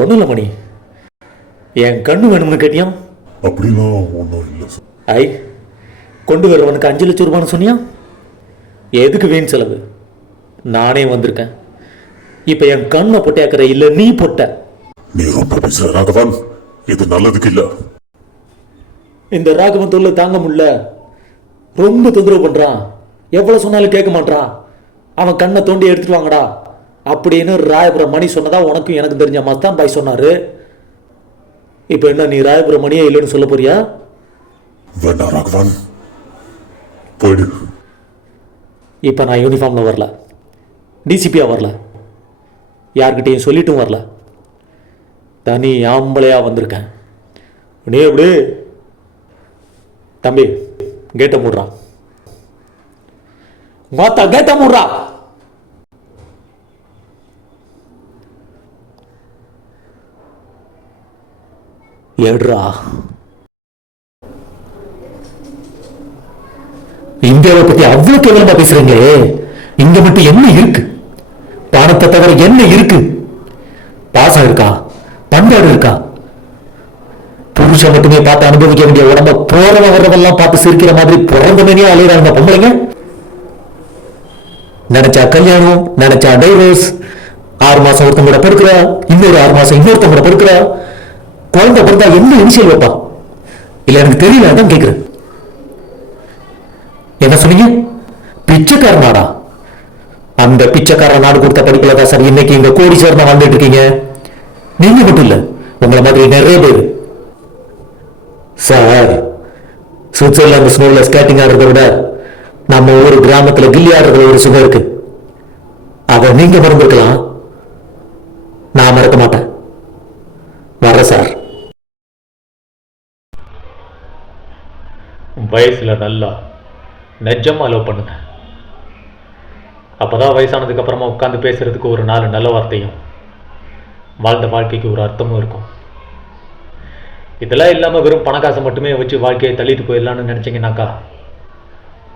ஒன்றும் இல்லை மணி, என் கண்ணு வேணும்னு கேட்டியா? அப்படிலாம் ஒன்றும் இல்லை சார். ஐ, கொண்டு வரவனுக்கு 5 லட்சம் ரூபான்னு சொன்னியா? எதுக்கு வீண் செலவு? நானே வந்திருக்கேன். இப்போ என் கண்ணை பொட்டையாக்குற இல்லை நீ பொட்ட. நீ ரொம்ப பேசுற ராகவன், இது நல்லதுக்கு இல்லை. இந்த ராகவன் தொல்லை தாங்க முடியல. ரொம்ப தொந்தரவு பண்ணுறான். எவ்வளோ சொன்னாலும் கேட்க மாட்டான். அவன் கண்ணை தோண்டி எடுத்துட்டு வாங்கடா அப்படின்னு ராயபுரம் மணி சொன்னதா உனக்கும் எனக்கு தெரிஞ்ச மஸ்தான் பாய் சொன்னாரு. இப்போ என்ன, நீ ராயபுரம் மணியே இல்லைன்னு சொல்ல போறியா? வேண்டாம் ராகவன், போயிடு. இப்போ நான் யூனிஃபார்மில் வரல, டிசிபியாக வரல, யார்கிட்டையும் சொல்லிட்டும் வரல, தனி ஆம்பளையாக வந்திருக்கேன். நீ எப்படி தம்பி கேட்டை மூடுறான், மாத்தா கேட்டை மூடுறா. ஏடுறா. இந்தியாவை பத்தி அவ்வளவு கேவலமா பேசுறீங்களே, இங்க மட்டும் என்ன இருக்கு? பணத்தை தவிர என்ன இருக்கு? பாசம் இருக்கா? பண்பாடு இருக்கா? புருஷன் மட்டுமே பார்த்து அனுபவிக்க வேண்டிய உடம்ப போறவ வர்றதெல்லாம் பார்த்து சிரிக்கிற மாதிரி பிறந்த மேனியா அலையிறாங்க பொம்பளைங்க. நினைச்சா கல்யாணம், நினைச்சா டைவர்ஸ். 6 மாசம் ஒருத்தங்க கூட படுக்கிறா, இன்னொரு 6 மாசம் இன்னொருத்தங்க கூட படுக்கிறா. குழந்தை பிறந்தா என்ன இனிஷியல் வைப்பா? இல்ல எனக்கு தெரியல, அதான் கேட்கிறேன். என்ன சொன்னீங்க? பிச்சைக்கார நாடா? அந்த பிச்சைக்கார நாடு கொடுத்த படிப்புல தான் சார் இன்னைக்கு இங்க கோடி சேர்ந்தா வாழ்ந்துட்டு இருக்கீங்க. நீங்க மட்டும் இல்ல, உங்களை மாதிரி நிறைய பேர். சார், சுவிட்சர்லாந்து ஸ்னோல ஸ்கேட்டிங் ஆடுறத விட நம்ம ஒரு கிராமத்துல கில்லி ஆடுறதுல ஒரு சுகம் இருக்கு. அதை நீங்க மறந்துருக்கலாம், நான் மறக்க மாட்டேன். வர சார். வயசுல நல்லா நெஜமா லவ் பண்ணுங்க. அப்பதான் வயசானதுக்கு அப்புறமா உட்காந்து பேசுறதுக்கு ஒரு 4 நல்ல வார்த்தையும், வாழ்ந்த வாழ்க்கைக்கு ஒரு அர்த்தமும் இருக்கும். இதெல்லாம் இல்லாம வெறும் பணக்காசை மட்டுமே வச்சு வாழ்க்கையை தள்ளிட்டு போயிடலான்னு நினைச்சீங்கன்னாக்கா,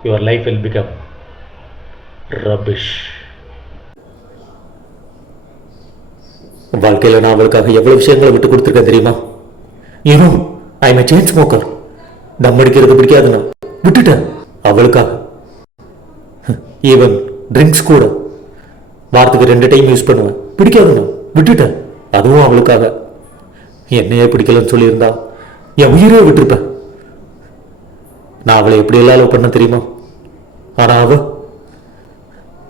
your life will become rubbish. வாழ்க்கையில நான் அவளுக்காக எவ்வளவு விஷயங்களை விட்டு கொடுத்துருக்கேன் தெரியுமா? ஏனோ ஐ எம் செயின் ஸ்மோக்கர். தம் அடிக்கிறது பிடிக்காதுன்னா விட்டுட்டேன் அவளுக்காக. ஈவன் ட்ரிங்க்ஸ் கூட வாரத்துக்கு 2 டைம் யூஸ் பண்ணுவேன், பிடிக்காதுண்ணா விட்டுட்டேன், அதுவும் அவளுக்காக. என்னையே பிடிக்கலன்னு சொல்லியிருந்தா என் உயிரே விட்டுருப்பேன். நான் அவளை எப்படி எல்லாம் லவ் பண்ண தெரியுமா? ஆனா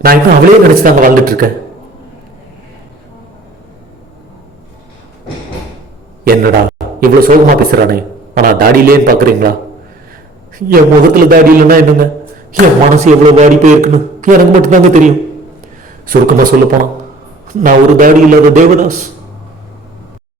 நான் இப்போ அவளையே நினைச்சுதாங்க வாழ்ந்துட்டு இருக்கேன். என்னடா இவ்வளவு சோகமா பேசுறானே, ஆனா தாடியிலேன்னு பாக்குறீங்களா? என் முகத்துல தாடி இல்லைன்னா என்னங்க, என் மனசு எவ்வளவு தாடி போயிருக்குன்னு எனக்கு மட்டும்தாங்க தெரியும். சுருக்கமா சொல்ல போனா நான் ஒரு தாடி இல்லாத தேவதாஸ்.